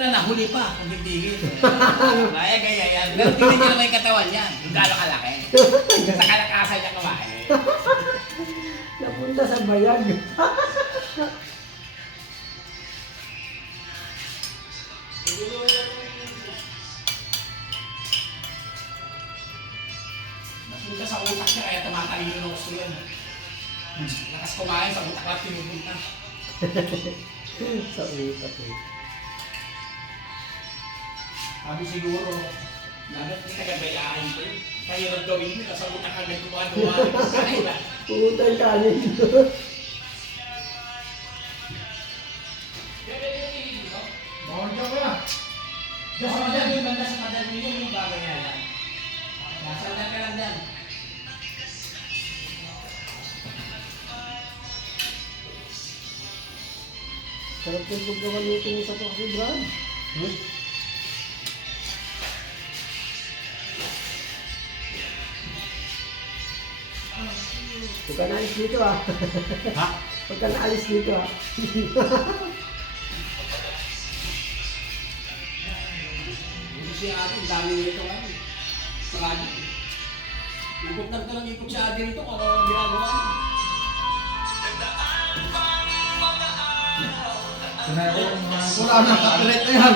na nahuli pa, kung titigil. Kaya kaya yan. Pero tingnan niyo yung katawan niyan. Yung gano'ng kalaki. Sa kalakasan niya kumain. Napunta sa bayag. Napunta sa utak niya kaya tumatalino ng gusto yan. Lakas kumain sa utak lang pinupunta. sa utak eh. Sabi siguro, dapat hindi tagabayaan ko. Kaya nang gawin mo, sa utak agad kumawa-gawa. Ay, ba? Pumunta yung kanin. Bawal ka ba? Diyan sa madal, yung banda sa madal mo yun, yung bagay niya lang. Nasa madal ka lang dyan. Sarap yung pagkakaluto mo sa kasi, Brad. Hmm? Huwag ka naalis dito ah. Ha? Huwag ka naalis dito ah. Hindi siya atin, dami nito ano. Marami. Ikot lang ka lang ikot siya atin rito kung ano ang ginagawa niya. Wala na, kapalit na yan.